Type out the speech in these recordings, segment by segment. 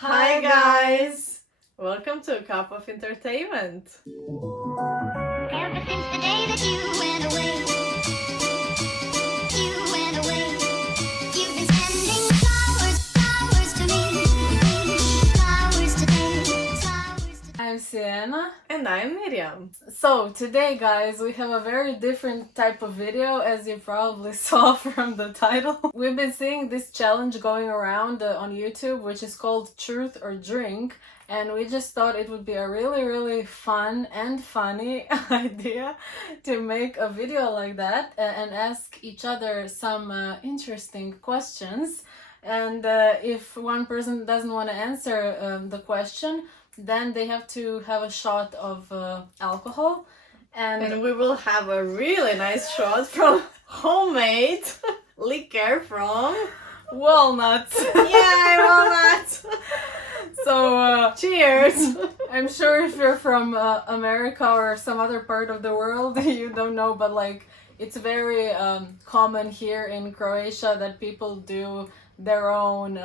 Hi guys! Welcome to a cup of entertainment. Ever since the day that you went away, you've been sending flowers to me, flowers today, flowers today. I'm Sienna. And I'm Mirjam. So today guys, we have a very different type of video, as you probably saw from the title. We've been seeing this challenge going around on YouTube, which is called Truth or Drink, and we just thought it would be a really fun and funny idea to make a video like that and ask each other some interesting questions. And if one person doesn't want to answer the question, then they have to have a shot of alcohol. And we will have a really nice shot from homemade liquor from walnuts. Yay, walnuts! So Cheers! I'm sure if you're from America or some other part of the world, you don't know, but like it's very common here in Croatia that people do their own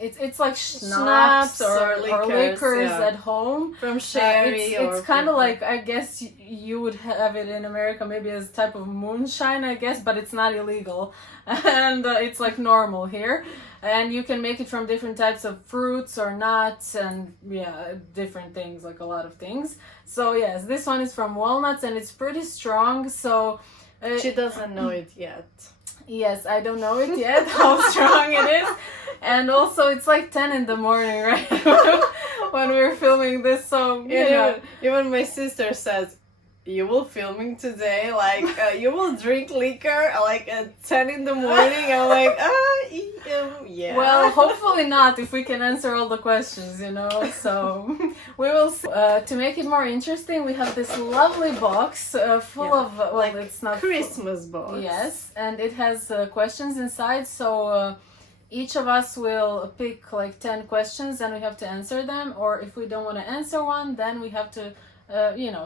it's like schnapps or liquors yeah. at home From sherry it's kind of like, I guess you would have it in America maybe as a type of moonshine, I guess, but it's not illegal. And it's like normal here, and you can make it from different types of fruits or nuts and yeah, different things, like a lot of things. So yes, this one is from walnuts and it's pretty strong. So she doesn't know it yet. Yes, I don't know it yet, how strong it is. And also it's like 10 in the morning, right? When we're filming this, so you know. Even my sister says, you will filming today, like you will drink liquor like at 10 in the morning. I'm like, yeah. Well, hopefully not, if we can answer all the questions, you know. So we will see. To make it more interesting, we have this lovely box full of, well, like it's not Christmas box. Yes, and it has questions inside, so each of us will pick like 10 questions and we have to answer them, or if we don't want to answer one, then we have to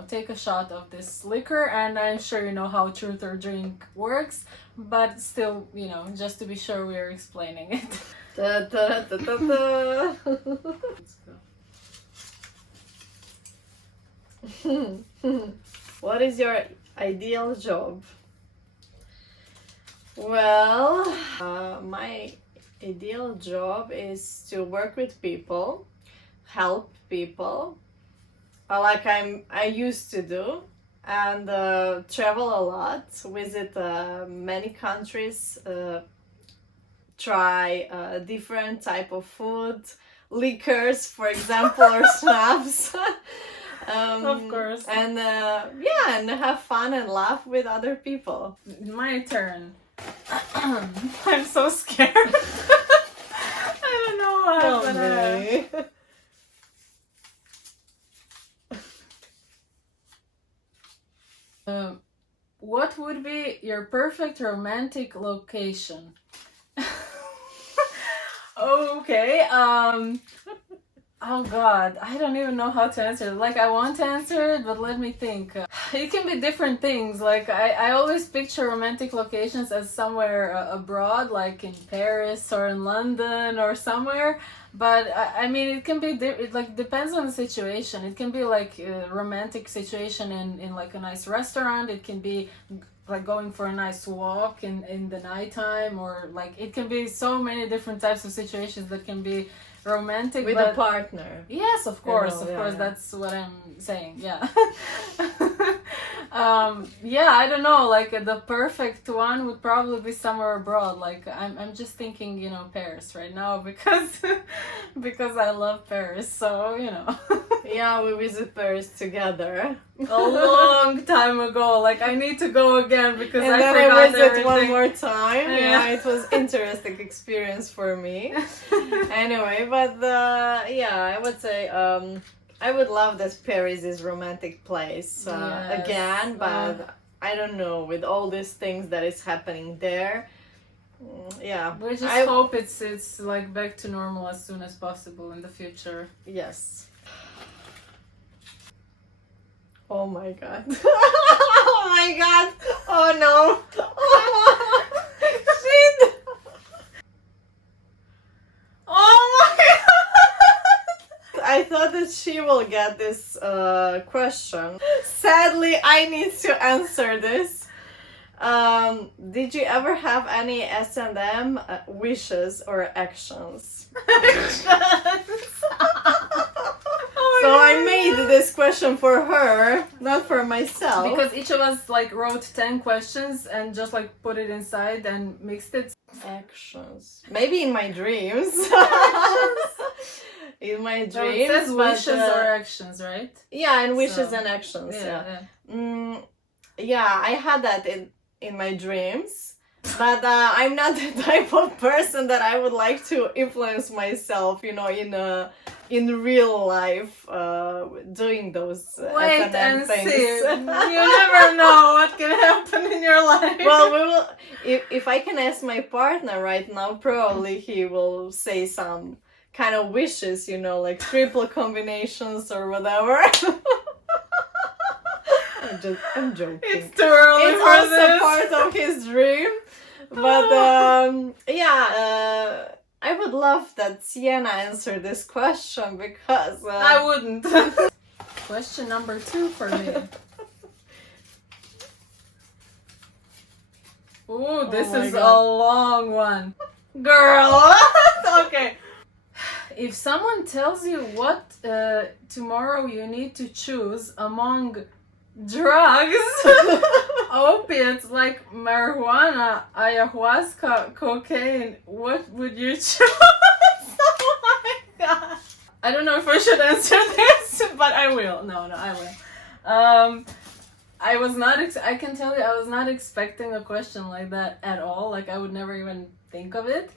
take a shot of this liquor. And I'm sure you know how Truth or Drink works, but still, just to be sure, we are explaining it. Da, da, da, da, da. Let's go. What is your ideal job? Well, my ideal job is to work with people, help people, like I used to do, and travel a lot, visit many countries, try different type of food, liquors, for example, or schnapps. Of course. And and have fun and laugh with other people. My turn. I'm so scared. I don't know what happened. What would be your perfect romantic location? Okay. Oh God, I don't even know how to answer it. Like, I want to answer it, but let me think. It can be different things. Like, I always picture romantic locations as somewhere abroad, like in Paris or in London or somewhere. But I mean, it can be, it like depends on the situation. It can be like a romantic situation in like a nice restaurant. It can be like going for a nice walk in the nighttime, or like it can be so many different types of situations that can be romantic with a partner. Yes, of course, Yeah. That's what I'm saying. Yeah. I don't know, like the perfect one would probably be somewhere abroad. Like I'm just thinking, Paris right now, because I love Paris, so Yeah, we visit Paris together a long time ago. Like, I need to go again because and I then forgot I visit everything. one more time. Yeah. It was interesting experience for me. Anyway, but I would say I would love that Paris is romantic place Yes. again, but I don't know, with all these things that is happening there. Yeah, We just hope it's like back to normal as soon as possible in the future. yes. Oh my God. Oh my God. Oh no. Shit. Oh my God. I thought that she will get this question. Sadly, I need to answer this. Did you ever have any S&M wishes or actions? So I made this question for her, not for myself. Because each of us like wrote 10 questions and just like put it inside and mixed it. Actions. Maybe in my dreams. In my dreams. So it says wishes or actions, right? Yeah, and wishes So, and actions. Yeah. yeah. Yeah, I had that in my dreams. But I'm not the type of person that I would like to influence myself, you know, in real life, doing those Wait S&M and things. see. You never know what can happen in your life. Well, we will. If I can ask my partner right now, probably he will say some kind of wishes, you know, like triple combinations or whatever. I'm joking. It's too early It's for also this. part of his dream. But yeah, I would love that Sienna answered this question because I wouldn't. Question number 2 for me. Ooh, this my is God. a long one. Girl! Okay. If someone tells you what tomorrow you need to choose among drugs, opiates like marijuana, ayahuasca, cocaine, what would you choose? Oh my god. I don't know if I should answer this, but I will. No, I will. I was not, I can tell you, I was not expecting a question like that at all. Like, I would never even think of it.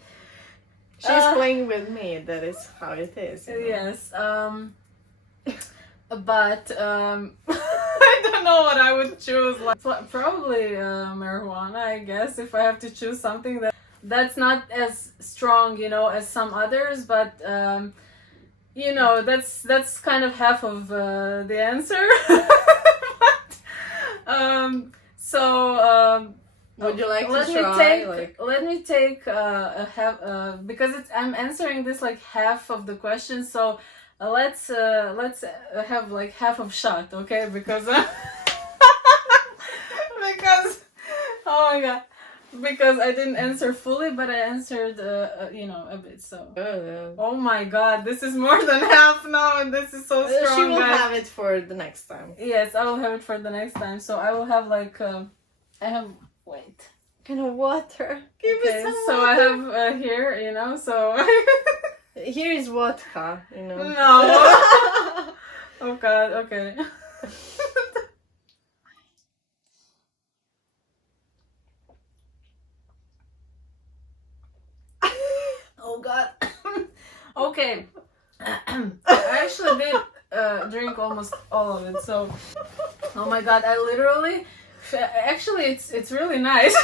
she's playing with me. That is how it is. You know? Yes. But I don't know what I would choose. Like, probably marijuana, I guess, if I have to choose something that's not as strong, you know, as some others. But you know, that's kind of half of the answer. Would you like to let try? Let me take a half because I'm answering this like half of the question. So let's have like half of shot, okay? Because because oh my god, because I didn't answer fully, but I answered you know, a bit. So oh my god, this is more than half now, and this is so strong. She will guys. have it for the next time. Yes, I will have it for the next time. So I will have like I have wait. Kind of water. Give me Okay, some so water. I have here, you know, so Here is vodka, you know. no. Oh god, okay. Oh god. Okay. I actually did drink almost all of it, so oh my god, I literally actually it's really nice.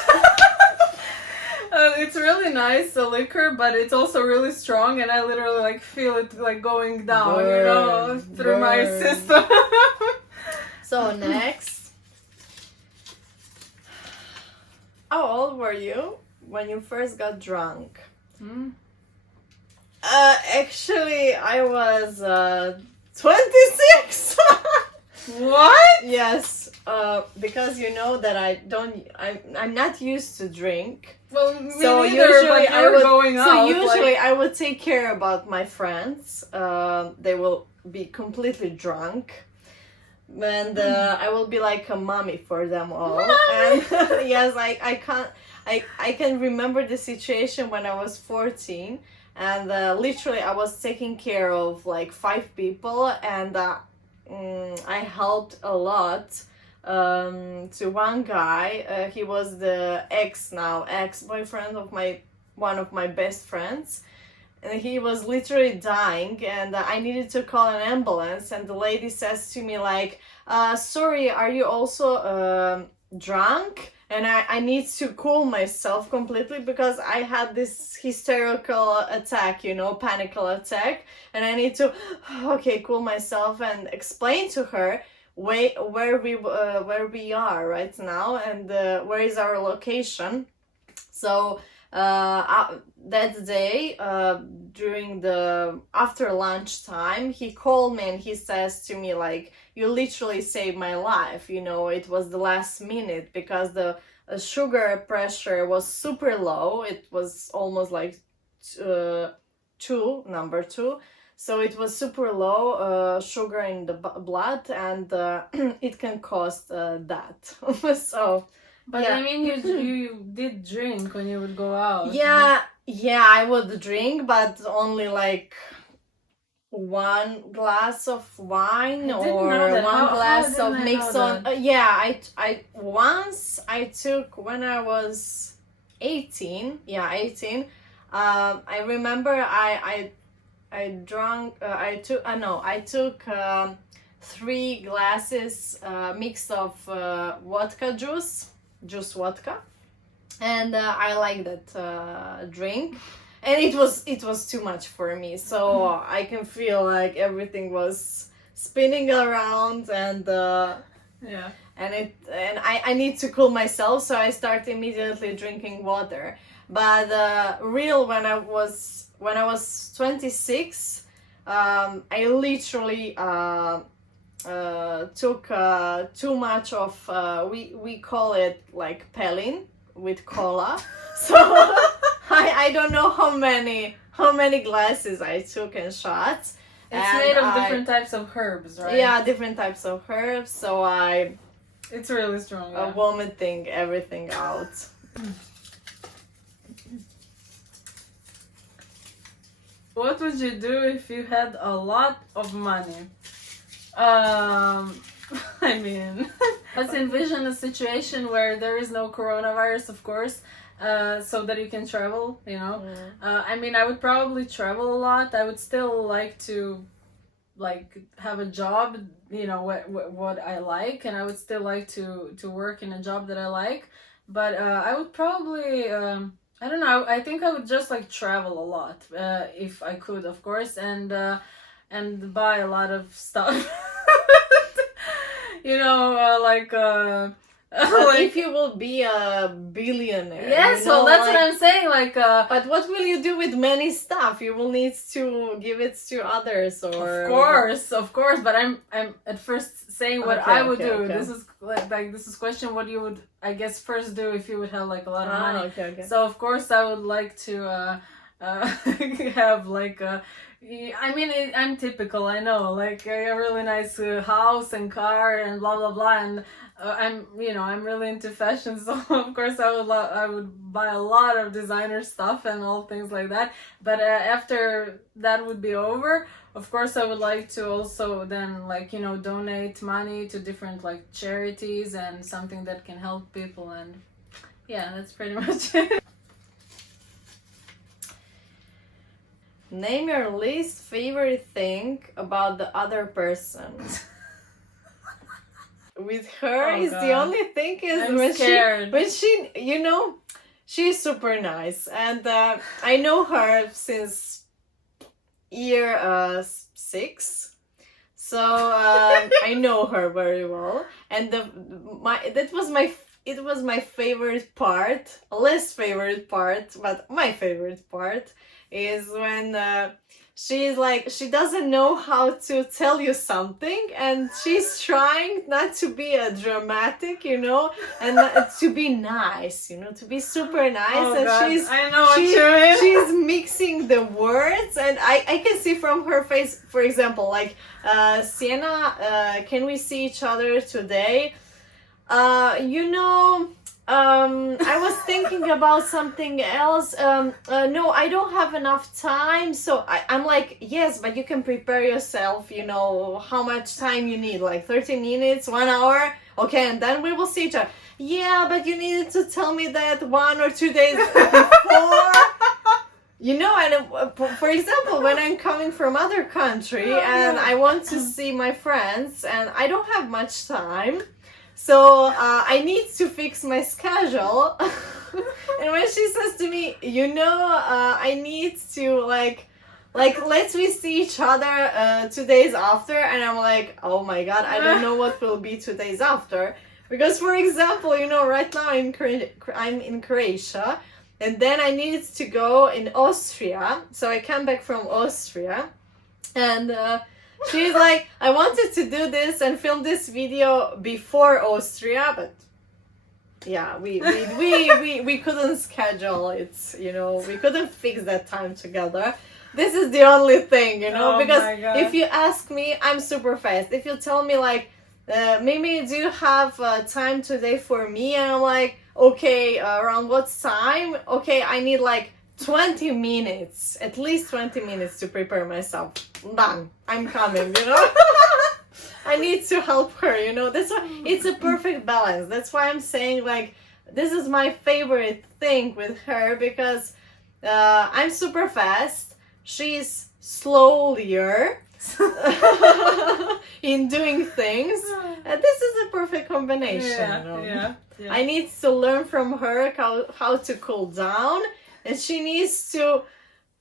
It's really nice, the liquor, but it's also really strong, and I literally like feel it like going down, you know, through my burn. system. So next. How old were you when you first got drunk? Actually, I was 26. What? Yes, because you know that I'm not used to drink. Well, me So neither, usually but you're going out. So usually like, I would take care about my friends. They will be completely drunk, and I will be like a mommy for them all. And yes, I can remember the situation when I was 14, and literally I was taking care of like 5 people, and I helped a lot to one guy. He was the ex-boyfriend of one of my best friends, and he was literally dying, and I needed to call an ambulance, and the lady says to me like, sorry, are you also drunk? And I need to cool myself completely because I had this hysterical attack, you know, panical attack, and I need to cool myself and explain to her where we are right now, and where is our location. So That day, during the after lunch time, he called me and he says to me like, "You literally saved my life. You know, it was the last minute because the sugar pressure was super low. It was almost like number two." So it was super low sugar in the blood, and it can cause that. So, But yeah. I mean, you did drink when you would go out. Yeah, I would drink, but only like one glass of wine I didn't or know that. one How glass didn't of I mix know on. that? Yeah, I once I took when I was 18. Yeah, 18. I remember I drank. I took 3 glasses mix of vodka juice vodka, and I like that drink, and it was too much for me, so I can feel like everything was spinning around, and Yeah. and I need to cool myself, so I start immediately drinking water. But real when I was 26, I literally took too much of we call it like Pelin with cola. So I don't know how many glasses I took and shots. It's And made of different types of herbs, right? Yeah, different types of herbs. So It's really strong. Yeah. vomiting everything out. What would you do if you had a lot of money? I mean, let's envision a situation where there is no coronavirus, of course, so that you can travel, you know. I mean, I would probably travel a lot. I would still like to, like, have a job, you know, what I like, and I would still like to work in a job that I like. But I would probably, I don't know, I think I would just, like, travel a lot, if I could, of course, and buy a lot of stuff. You know, like If you will be a billionaire. Yeah, you so know, that's like, what I'm saying, like but what will you do with many stuff? You will need to give it to others, or of course, but I'm at first saying what Okay, I would okay, do. okay. This is like this is question what you would, I guess, first do if you would have like a lot of money. Okay. So of course I would like to have like a, I mean, I'm typical, I know, like a really nice house and car and blah blah blah, and I'm really into fashion, so of course I would buy a lot of designer stuff and all things like that. But after that would be over, of course I would like to also then, like, donate money to different like charities and something that can help people, and yeah, that's pretty much it. Name your least favorite thing about the other person. With her, Oh, is the God. only thing is I'm scared. when she, she's super nice, and I know her since year 6, so I know her very well, and it was my favorite part, least favorite part, but my favorite part is when she's like, she doesn't know how to tell you something, and she's trying not to be a dramatic, and to be nice, to be super nice. Oh, and God, I know what you mean. she's mixing the words, and I can see from her face, for example, like, Sienna, can we see each other today? I was thinking about something else. No, I don't have enough time. So I'm like, yes, but you can prepare yourself, how much time you need, like 30 minutes, 1 hour. Okay, and then we will see each other. Yeah, but you needed to tell me that 1 or 2 days before. And for example, when I'm coming from other country and I want to see my friends and I don't have much time, so I need to fix my schedule. And when she says to me, I need to like let's we see each other 2 days after, and I'm like, oh my God, I don't know what will be 2 days after. Because, for example, right now I'm in Croatia, And then I needed to go in Austria. So I came back from Austria. And she's like, I wanted to do this and film this video before Austria, but yeah, we couldn't schedule it, you know, we couldn't fix that time together. This is the only thing, you know, because if you ask me, I'm super fast. If you tell me like, Mimi, do you have time today for me? And I'm like, okay, around what time? Okay, I need like 20 minutes, at least 20 minutes to prepare myself. Done. I'm coming, you know? I need to help her, you know? That's why it's a perfect balance. That's why I'm saying, like, this is my favorite thing with her, because I'm super fast. She's slower in doing things. And this is a perfect combination. Yeah, you know? yeah. I need to learn from her how to cool down, and she needs to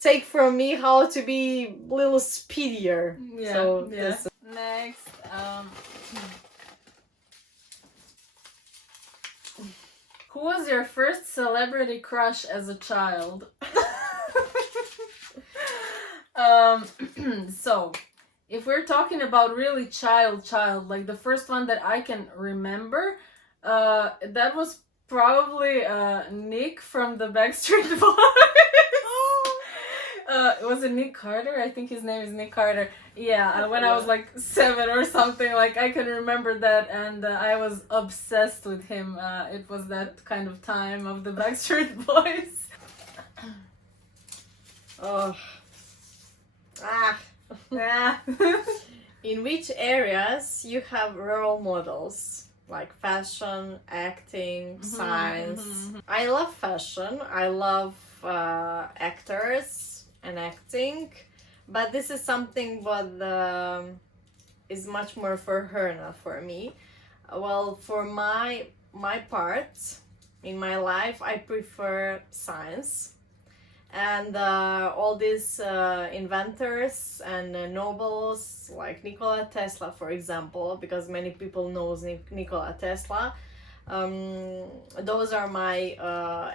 take from me how to be a little speedier. Yeah, So yeah. Next, who was your first celebrity crush as a child? So, if we're talking about really child, like the first one that I can remember, that was probably Nick from the Backstreet Boys. Was it Nick Carter? I think his name is Nick Carter. Yeah, when I was like 7 or something, like I can remember that, and I was obsessed with him. It was that kind of time of the Backstreet Boys. Oh. Yeah. In which areas you have role models? Like fashion, acting, science. I love fashion. I love actors and acting. But this is something what is much more for her, not for me. Well, for my part, in my life, I prefer science. And all these inventors and nobles, like Nikola Tesla, for example, because many people knows Nikola Tesla. Those are my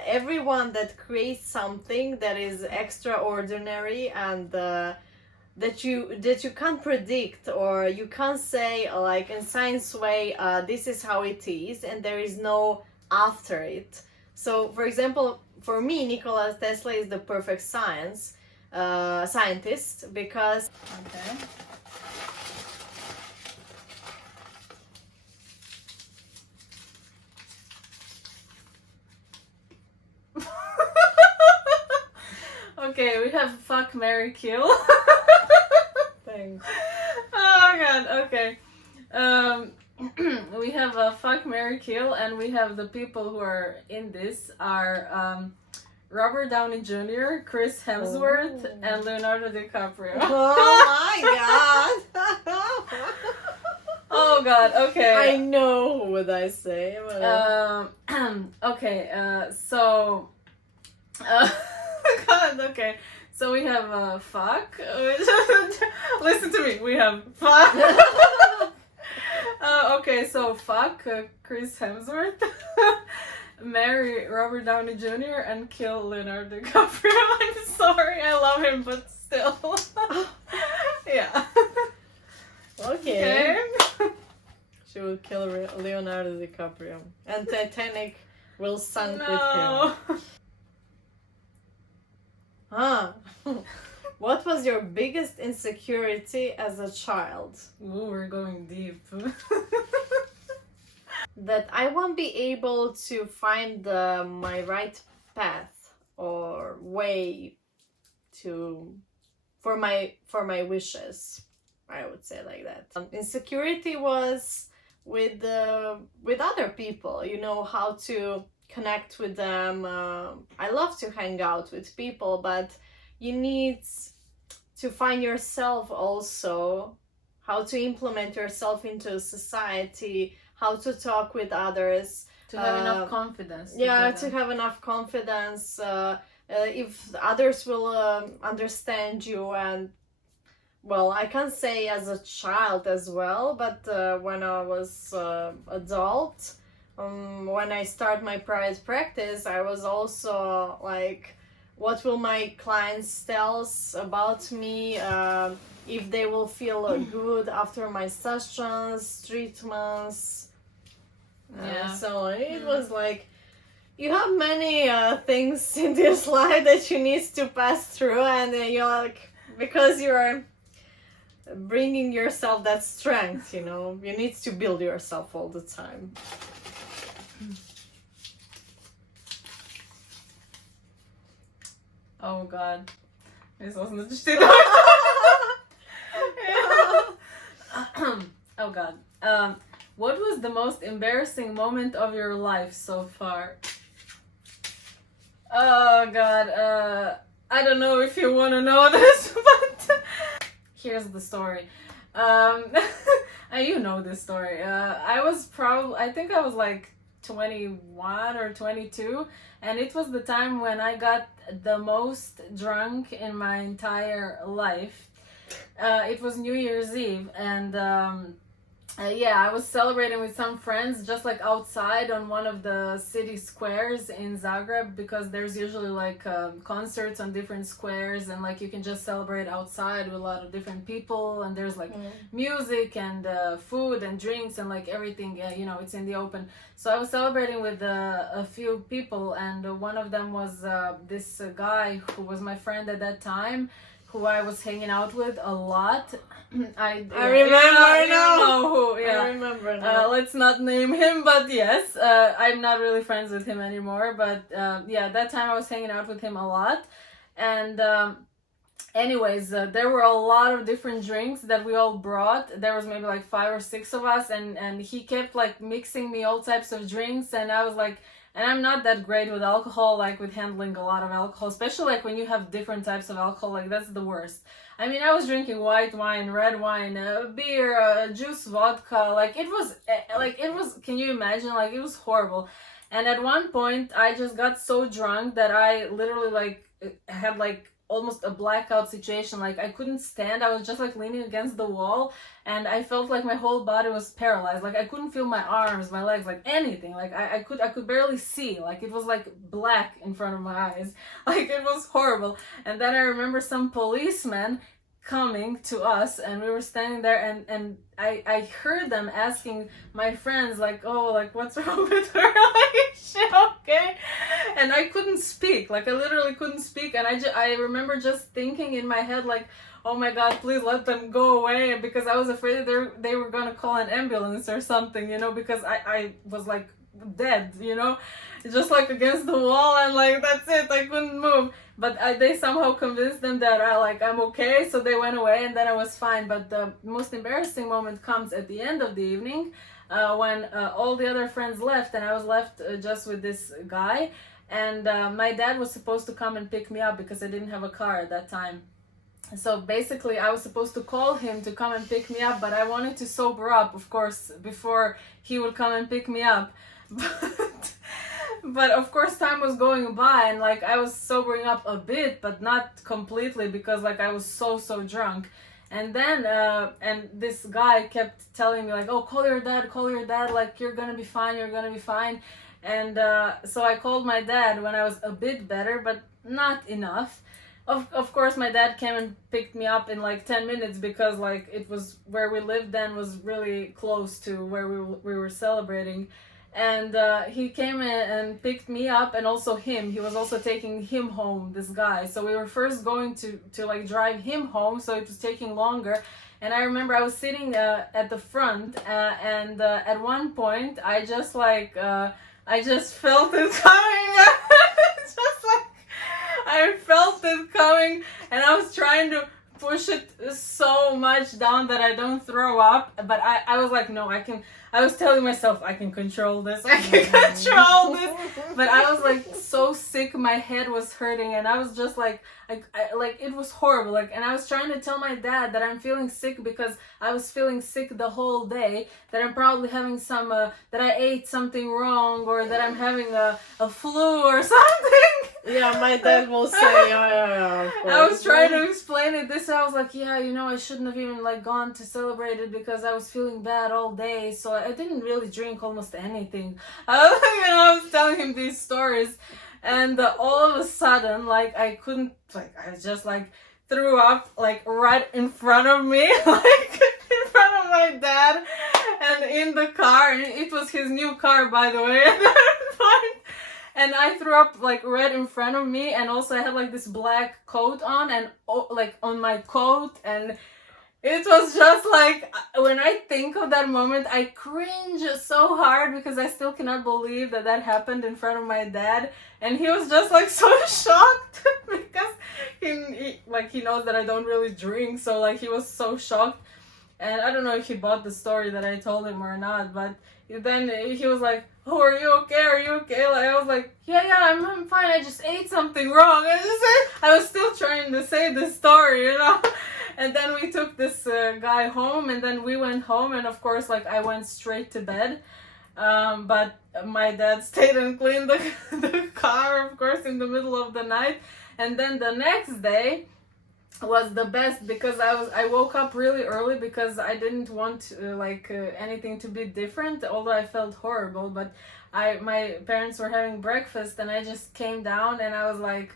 everyone that creates something that is extraordinary and that you can't predict, or you can't say like in science way this is how it is and there is no after it. So for example, for me, Nikola Tesla is the perfect scientist because Okay. Okay, we have fuck, marry, kill. Thanks. Oh god, okay. We have a fuck, marry, kill, and we have the people who are in this are Robert Downey Jr., Chris Hemsworth, and Leonardo DiCaprio. Oh my god. Oh god, okay. I know what I say. But... Okay, so god, okay. So we have fuck. Listen to me. We have fuck. Okay, so fuck Chris Hemsworth, marry Robert Downey Jr., and kill Leonardo DiCaprio. I'm sorry, I love him, but still. Yeah. Okay. She will kill Leonardo DiCaprio. And Titanic will sink with him. Huh. What was your biggest insecurity as a child? Ooh, we're going deep. That I won't be able to find my right path or way for my wishes. I would say like that. Insecurity was with other people. You know, how to connect with them. I love to hang out with people, but you need to find yourself also, how to implement yourself into society, how to talk with others. To have enough confidence. Yeah, to have enough confidence. If others will understand you, and well, I can't say as a child as well, but when I was adult, when I start my private practice, I was also like, what will my clients tell us about me? If they will feel good after my sessions, treatments. So it was like, you have many things in this life that you need to pass through, and you're like, because you're bringing yourself that strength, you know, you need to build yourself all the time. Oh God. This wasn't Oh God. What was the most embarrassing moment of your life so far? Oh God. I don't know if you want to know this, but here's the story. You know this story. I think I was like 21 or 22, and it was the time when I got the most drunk in my entire life. It was New Year's Eve, and I was celebrating with some friends just like outside on one of the city squares in Zagreb, because there's usually like concerts on different squares, and like you can just celebrate outside with a lot of different people, and there's like music and food and drinks and like everything, you know, it's in the open. So I was celebrating with a few people, and one of them was this guy who was my friend at that time, who I was hanging out with a lot. I remember now. You know who, yeah. I remember now. Let's not name him, but yes, I'm not really friends with him anymore. But that time I was hanging out with him a lot. And anyways, there were a lot of different drinks that we all brought. There was maybe like 5 or 6 of us, and he kept like mixing me all types of drinks, and I was like, and I'm not that great with alcohol, like with handling a lot of alcohol, especially like when you have different types of alcohol, like that's the worst. I mean, I was drinking white wine, red wine, beer, juice, vodka, like it was, can you imagine? Like it was horrible. And at one point I just got so drunk that I literally like had like almost a blackout situation. Like I couldn't stand, I was just like leaning against the wall, and I felt like my whole body was paralyzed. Like I couldn't feel my arms, my legs, like anything. Like I could barely see. Like it was like black in front of my eyes. Like it was horrible. And then I remember some policemen coming to us, and we were standing there, and I heard them asking my friends like, oh, like what's wrong with her? Like, is she okay? And I couldn't speak. Like I literally couldn't speak, and I remember just thinking in my head like, oh my God, please let them go away, because I was afraid that they were gonna call an ambulance or something, you know, because I was like dead, you know, just like against the wall, and like that's it, I couldn't move. But they somehow convinced them that I'm okay, so they went away, and then I was fine. But the most embarrassing moment comes at the end of the evening, when all the other friends left, and I was left just with this guy. And my dad was supposed to come and pick me up because I didn't have a car at that time. So basically I was supposed to call him to come and pick me up, but I wanted to sober up, of course, before he would come and pick me up. But of course time was going by, and like I was sobering up a bit, but not completely, because like I was so drunk. And then and this guy kept telling me like, oh, call your dad, like you're gonna be fine. And so I called my dad when I was a bit better, but not enough. Of course my dad came and picked me up in like 10 minutes, because like it was where we lived then was really close to where we were celebrating. And he came in and picked me up, and also him. He was also taking him home, this guy. So we were first going to like drive him home, so it was taking longer. And I remember I was sitting at the front, and at one point I just felt it coming. Just like I felt it coming, and I was trying to push it so much down that I don't throw up. But I was like, no, I was telling myself, I can control this, I can control this. But I was like so sick, my head was hurting, and I was just like, like it was horrible. Like, and I was trying to tell my dad that I'm feeling sick, because I was feeling sick the whole day, that I'm probably having that I ate something wrong, or that I'm having a flu or something. Yeah, my dad will say, yeah, of course. I was trying to explain it this. I was like, yeah, you know, I shouldn't have even like gone to celebrate it because I was feeling bad all day. So I didn't really drink almost anything. I was telling him these stories, and all of a sudden, like I couldn't, like I just like threw up like right in front of me, like in front of my dad, and in the car. And it was his new car, by the way. And I threw up like right in front of me, and also I had like this black coat on, and like on my coat, and it was just like, when I think of that moment, I cringe so hard because I still cannot believe that that happened in front of my dad, and he was just like so shocked because he knows that I don't really drink, so like he was so shocked, and I don't know if he bought the story that I told him or not, but then he was like, oh, are you okay? Are you okay? Like, I was like, yeah, I'm fine. I just ate something wrong. I was still trying to say the story, you know? And then we took this guy home, and then we went home, and of course, like, I went straight to bed. But my dad stayed and cleaned the car, of course, in the middle of the night. And then the next day was the best because I woke up really early because I didn't want anything to be different, although I felt horrible. But my parents were having breakfast, and I just came down, and I was like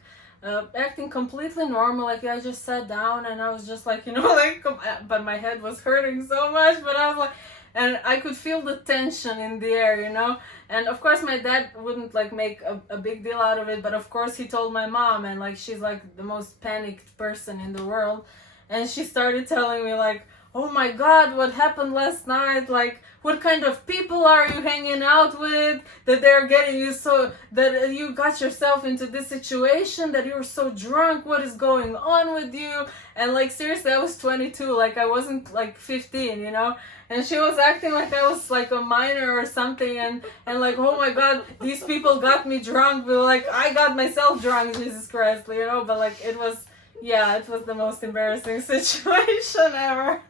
acting completely normal. Like I just sat down, and I was just like, you know, like, but my head was hurting so much. But I was like, and I could feel the tension in the air, you know. And of course my dad wouldn't like make a big deal out of it, but of course he told my mom, and like she's like the most panicked person in the world, and she started telling me like, oh my god, what happened last night, like what kind of people are you hanging out with that they're getting you so, that you got yourself into this situation, that you're so drunk, what is going on with you? And like seriously, I was 22, like I wasn't like 15, you know. And she was acting like I was like a minor or something, and like, oh my god, these people got me drunk, but like I got myself drunk, Jesus Christ, you know. But like it was the most embarrassing situation ever.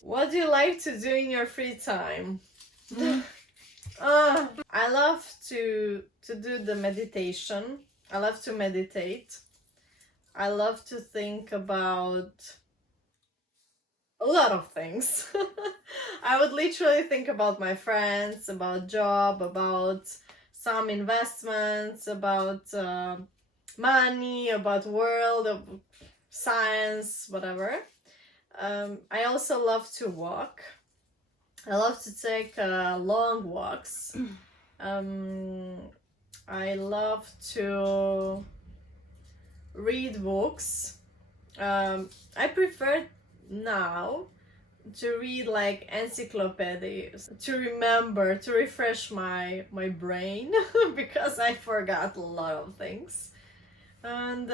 What do you like to do in your free time? I love to do the meditation. I love to meditate. I love to think about a lot of things. I would literally think about my friends, about job, about some investments, about money, about world, of science, whatever. I also love to walk. I love to take long walks. I love to read books. I prefer now to read like encyclopedias, to remember, to refresh my brain because I forgot a lot of things. And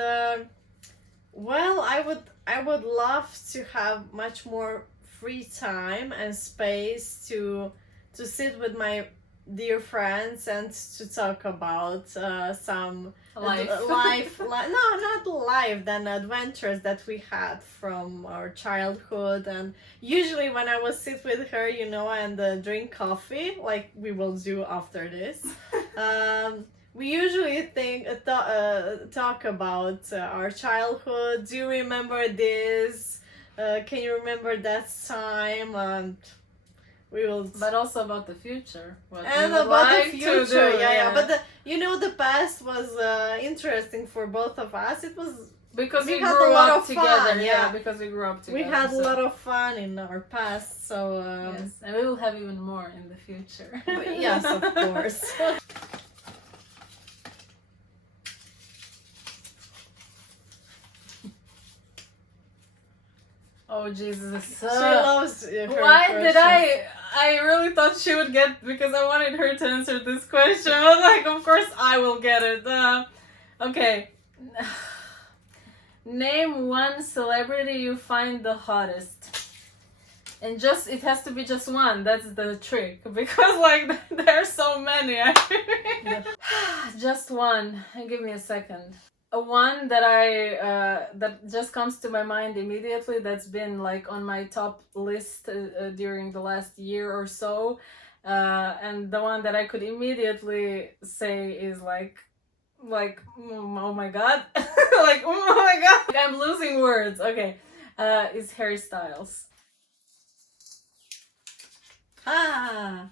well, I would love to have much more free time and space to sit with my dear friends and to talk about some life no, not life, then adventures that we had from our childhood. And usually when I will sit with her, you know, and drink coffee like we will do after this, we usually talk about our childhood. Do you remember this? Can you remember that time? And we will, but also about the future. What and we would about like the future, to do, yeah. But the past was interesting for both of us. It was because we had grew a lot up of together. fun, Yeah, because we grew up together. We had a lot of fun in our past, so yes, and we will have even more in the future. yes, of course. Oh Jesus! She loves her Why did questions. I really thought she would get, because I wanted her to answer this question. I was like, of course I will get it. Okay. Name one celebrity you find the hottest. And it has to be just one. That's the trick. Because like there are so many. Yeah. Just one. Give me a second. One that that just comes to my mind immediately, that's been like on my top list during the last year or so, and the one that I could immediately say is like like, oh my god. Like, oh my god. Like, I'm losing words. Okay. Is Harry Styles. Ah.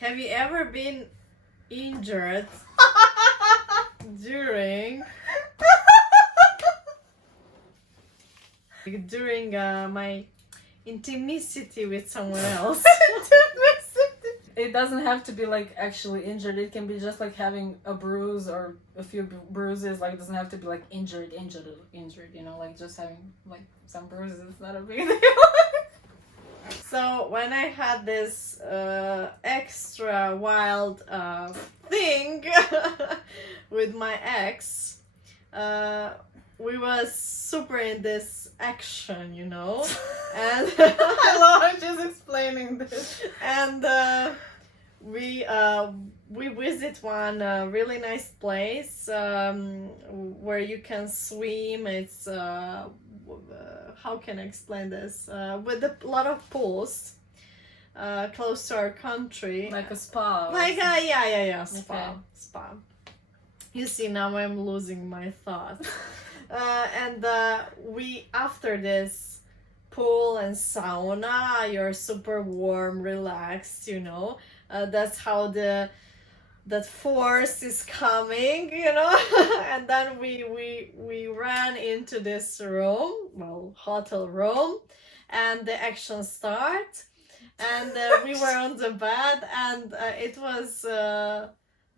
Have you ever been injured during my intimacy with someone else? It doesn't have to be like actually injured. It can be just like having a bruise or a few bruises. Like, it doesn't have to be like injured, you know, like just having like some bruises. It's not a big deal. So when I had this extra wild thing with my ex, we was super in this action, you know, and I love how she's explaining this. And we visit one really nice place where you can swim. It's how can I explain this? With a lot of pools close to our country. Like a spa. Like yeah, spa. Okay. Spa. You see, now I'm losing my thought. And we, after this pool and sauna, you're super warm, relaxed, you know. That's how that force is coming, you know. And then we ran into this room, well, hotel room, and the action start. And we were on the bed, and it was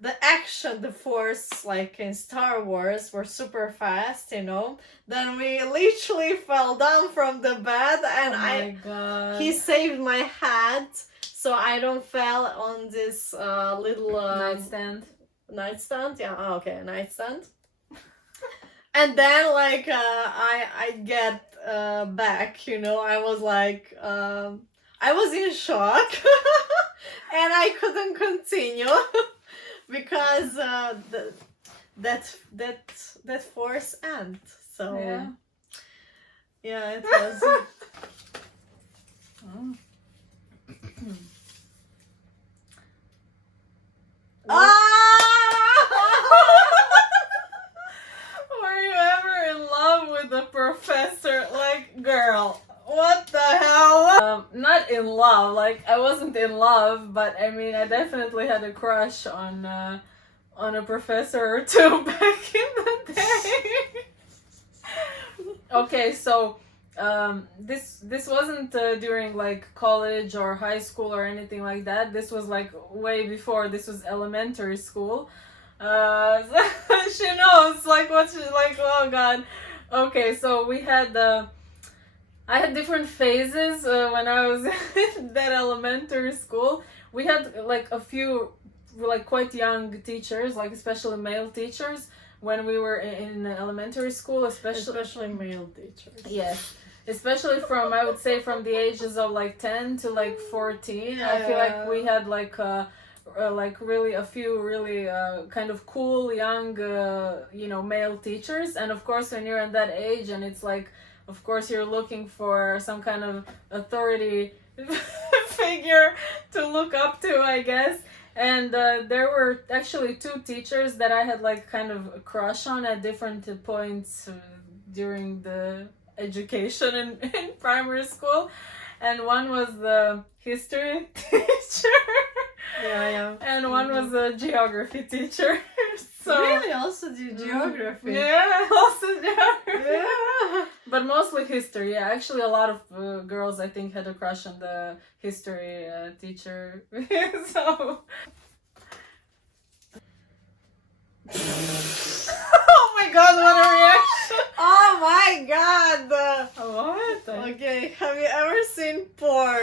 the action, the force, like in Star Wars, were super fast, you know. Then we literally fell down from the bed, and God. he saved my head, so I don't fall on this little Nightstand. Nightstand, yeah. Oh, okay, nightstand. And then like I get back, you know. I was like I was in shock, and I couldn't continue. Because that force end. So yeah, it was. Oh. Were you ever in love with a professor? Like, girl, what the hell? Not in love, like I wasn't in love, but I mean I definitely had a crush on a professor or two back in the day. Okay, so this wasn't during like college or high school or anything like that. This was like way before. This was elementary school. She knows like what she like. Oh god. Okay, so we had I had different phases when I was in that elementary school. We had like a few like quite young teachers, like especially male teachers when we were in elementary school, especially male teachers. Yes. Especially from, I would say, from the ages of like 10 to like 14. Yeah. I feel like we had like really a few really kind of cool young you know, male teachers. And of course when you're in that age and it's like, of course you're looking for some kind of authority figure to look up to, I guess. And there were actually two teachers that I had like kind of a crush on at different points during the education in primary school. And one was the history teacher. Yeah. And one was a geography teacher. So really, also do geography. Yeah, also geography. Yeah. But mostly history. Yeah, actually, a lot of girls I think had a crush on the history teacher. So. Oh my god! What a reaction! Oh my god! What? Okay, have you ever seen porn?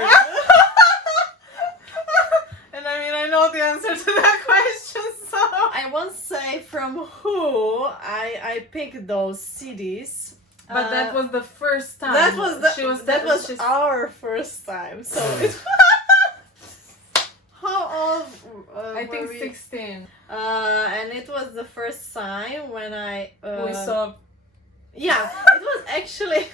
And I mean, I know the answer to that question, so. I won't say from who I picked those CDs. But that was the first time. That was our first time. So it how old? I think we? 16. And it was the first time when We saw. Yeah, it was actually.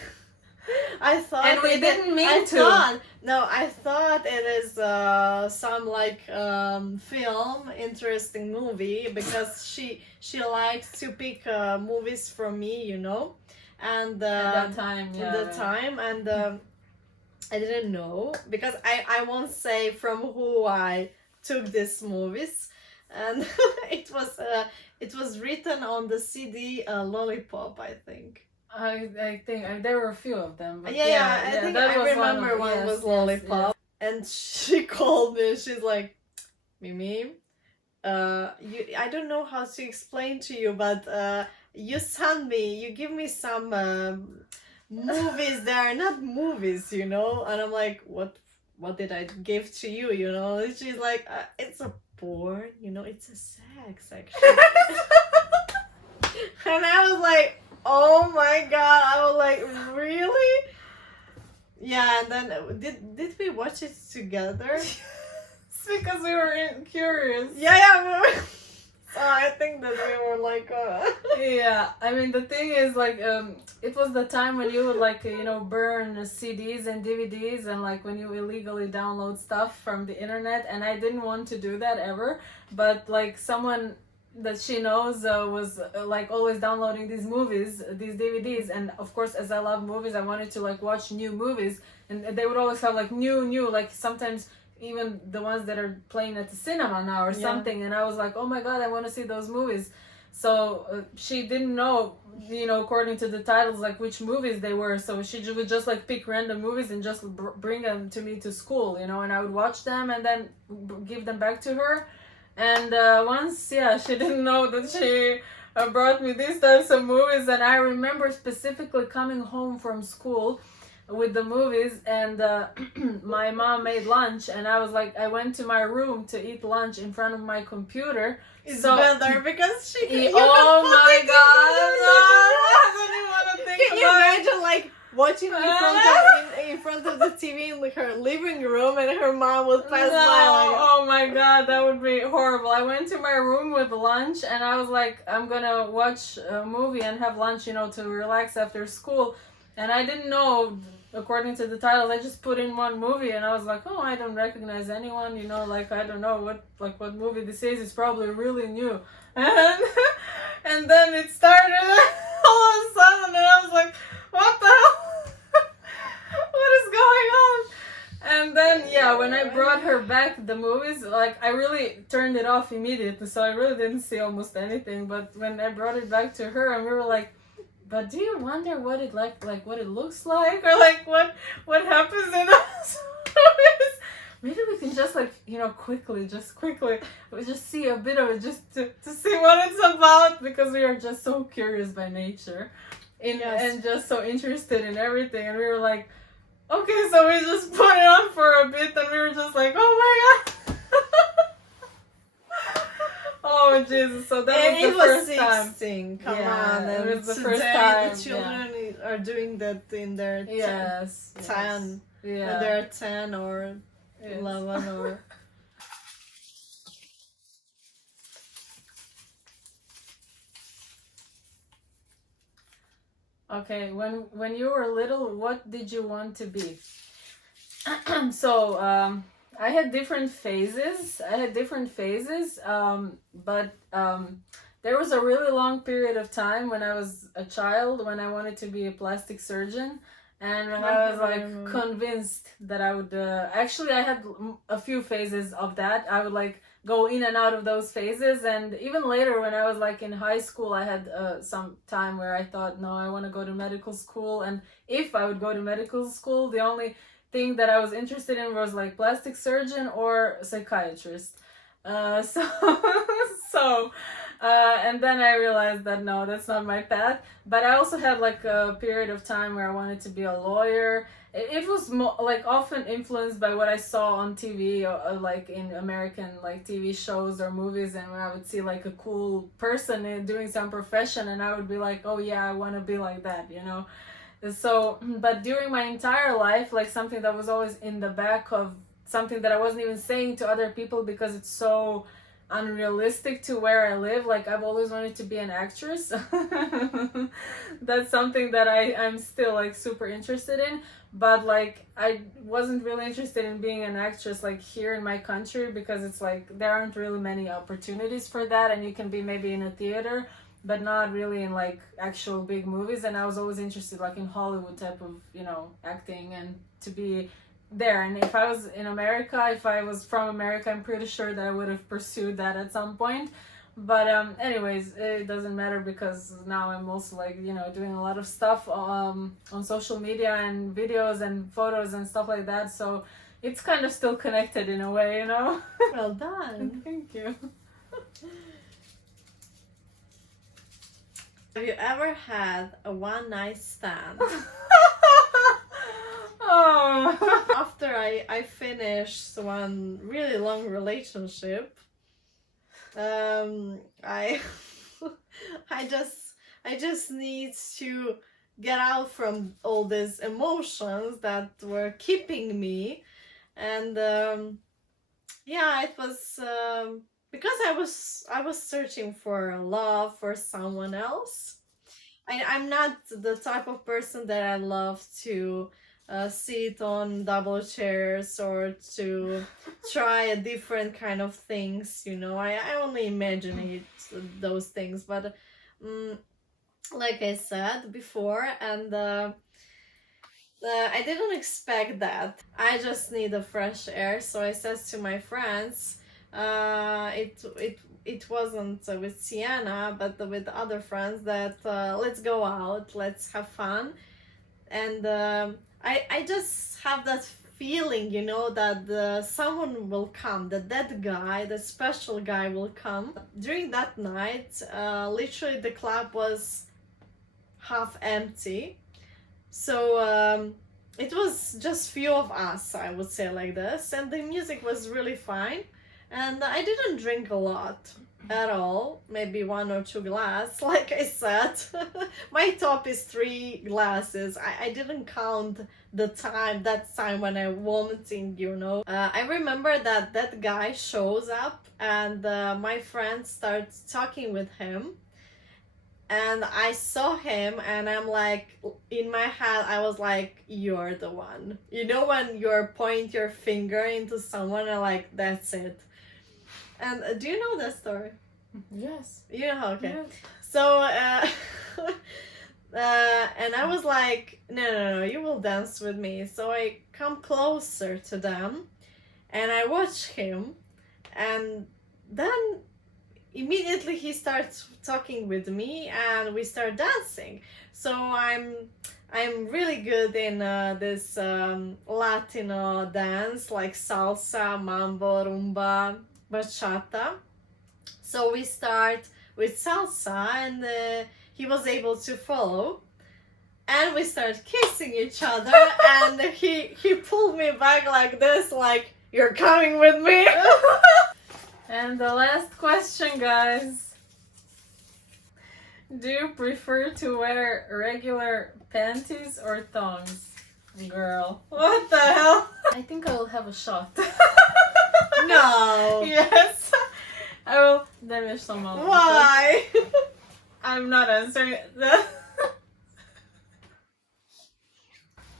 I thought And we didn't mean to. I thought it is some like film, interesting movie, because she likes to pick movies from me, you know, and At that time, yeah. at the time, and I didn't know, because I won't say from who I took these movies, and it was written on the CD Lollipop, I think. I think there were a few of them. But I think that I was remember one was Lollipop, and she called me. She's like, Mimi, I don't know how to explain to you, but you give me some movies that are not movies, you know, and I'm like, what did I give to you, you know? And she's like, it's a porn, you know, it's a sex actually. And I was like, oh my god, I was like, really? Yeah, and then did we watch it together? It's because we were curious. Yeah. So I think that we were like, Yeah, I mean, the thing is, like, it was the time when you would, like, you know, burn CDs and DVDs, and like when you illegally download stuff from the internet, and I didn't want to do that ever, but like someone that she knows was like always downloading these movies, these DVDs, and of course, as I love movies, I wanted to like watch new movies, and they would always have like new, like sometimes even the ones that are playing at the cinema now or something, and I was like, oh my god, I want to see those movies. So she didn't know, you know, according to the titles, like which movies they were, so she would just like pick random movies and just bring them to me to school, you know, and I would watch them and then give them back to her. And once, she didn't know that she brought me these types of movies, and I remember specifically coming home from school with the movies, and my mom made lunch, and I was like, I went to my room to eat lunch in front of my computer. it's better because she can, oh my god, I don't even want to think can you imagine like watching in front of the TV in like her living room, and her mom would pass by like, oh my god, that would be horrible. I went to my room with lunch, and I was like, I'm gonna watch a movie and have lunch, you know, to relax after school. And I didn't know, according to the titles, I just put in one movie, and I was like, oh, I don't recognize anyone, you know, like, I don't know what movie this is. It's probably really new. And then it started all of a sudden, and I was like, what the hell? What is going on? And then, when I brought her back the movies, like, I really turned it off immediately, so I really didn't see almost anything. But when I brought it back to her, and we were like, but do you wonder what it like what it looks like, or like what happens in those movies? Maybe we can just like, you know, quickly we just see a bit of it, just to see what it's about, because we are just so curious by nature, and just so interested in everything. And we were like, okay, so we just put it on for a bit, and we were just like, oh my god. Oh Jesus! So that was the first time. 16. Come on, and it was the today first time. the children are doing that in their 10. Yeah. When they're 10 or 11 or. Okay, when you were little, what did you want to be? So I had different phases. But there was a really long period of time when I was a child when I wanted to be a plastic surgeon, and when I was like convinced that I would. Actually, I had a few phases of that. I would like go in and out of those phases, and even later when I was like in high school, I had some time where I thought, no, I want to go to medical school, and if I would go to medical school, the only thing that I was interested in was like plastic surgeon or psychiatrist. And then I realized that no, that's not my path. But I also had like a period of time where I wanted to be a lawyer. It was like often influenced by what I saw on TV, or like in American like TV shows or movies, and when I would see like a cool person doing some profession, and I would be like, oh yeah, I want to be like that, you know. So, but during my entire life, like something that was always in the back of something that I wasn't even saying to other people because it's so unrealistic to where I live. Like, I've always wanted to be an actress. That's something that I'm still like super interested in, but like I wasn't really interested in being an actress like here in my country, because it's like there aren't really many opportunities for that, and you can be maybe in a theater but not really in like actual big movies. And I was always interested like in Hollywood type of, you know, acting, and to be there. And if I was in America, if I was from America, I'm pretty sure that I would have pursued that at some point. But anyways, it doesn't matter, because now I'm also like, you know, doing a lot of stuff on social media and videos and photos and stuff like that, so it's kind of still connected in a way, you know. Well done. Thank you. Have you ever had a one night stand? Oh. After I finished one really long relationship, I just need to get out from all these emotions that were keeping me, and yeah, it was because I was searching for love for someone else. I'm not the type of person that I love to sit on double chairs or to try a different kind of things, you know. I only imagine those things, but like I said before, and I didn't expect that. I just need a fresh air, so I said to my friends, it wasn't with Sienna, but with other friends, that let's go out, let's have fun. And I just have that feeling, you know, that someone will come, that guy, the special guy will come. During that night, literally the club was half empty, so it was just few of us, I would say, like this, and the music was really fine. And I didn't drink a lot at all, maybe 1 or 2 glasses, like I said. My top is 3 glasses. I didn't count that time when I'm vomiting, you know. I remember that guy shows up, and my friend starts talking with him, and I saw him, and I'm like, in my head I was like, you're the one, you know, when you point your finger into someone and like, that's it. And do you know that story? Yes. You know, okay. Yes. So, and I was like, no, you will dance with me. So I come closer to them, and I watch him, and then immediately he starts talking with me, and we start dancing. So I'm really good in this Latino dance, like salsa, mambo, rumba, bachata. So we start with salsa, and he was able to follow, and we start kissing each other. And he pulled me back like this, like, you're coming with me. And the last question, guys. Do you prefer to wear regular panties or thongs? Girl, what the hell? I think I will have a shot. No. Yes. I will. Damn someone. Why? I'm not answering that.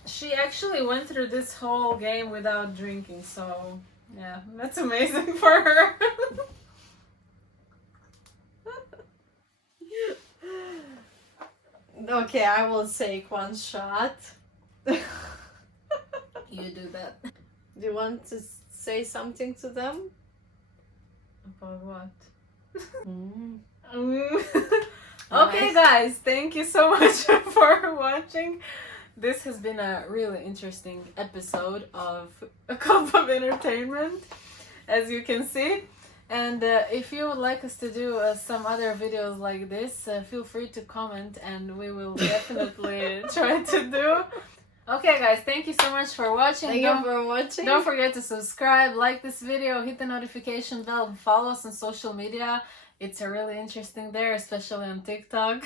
She actually went through this whole game without drinking, so yeah, that's amazing for her. Okay, I will take one shot. You do that. Do you want to say something to them? About what? Mm. Okay, guys, thank you so much for watching. This has been a really interesting episode of A Cup of Entertainment, as you can see. And if you would like us to do some other videos like this, feel free to comment, and we will definitely try to do. Okay, guys, thank you so much for watching. Thank you for watching. Don't forget to subscribe, like this video, hit the notification bell, and follow us on social media. It's really interesting there, especially on TikTok.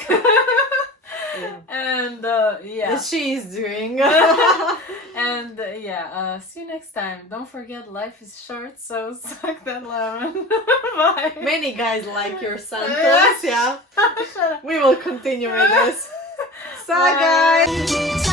Yeah. And yeah. That she's doing. And And yeah, see you next time. Don't forget, life is short, so suck that lemon. Bye. Many guys like your sentence, yeah. Shut up. We will continue with this. So, Bye. guys.